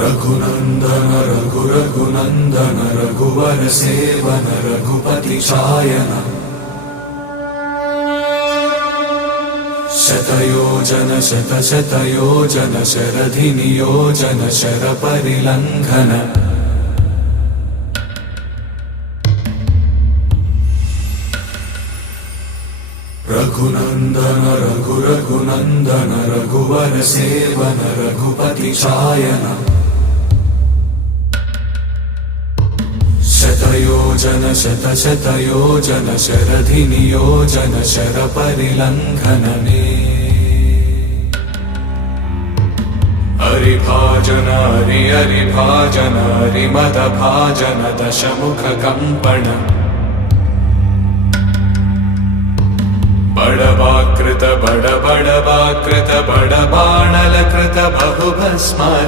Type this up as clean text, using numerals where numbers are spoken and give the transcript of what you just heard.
रघुनंदन रघुनंदन रघुवर seven Raghupati छायन शतयोजन शतयोजन शरधि नियोजन sir परिलंघन Raghunandan Raghunandan रघुवर seven Raghupati छायन शतयोजन शतयोजन शरधि नियोजन sir परिलंघन हरिभाजन हरिभाजन हरिमद भाजन दशमुख कंपन बड़वाकृत बड़वाकृत बड़बाणलकृत बहुभस्म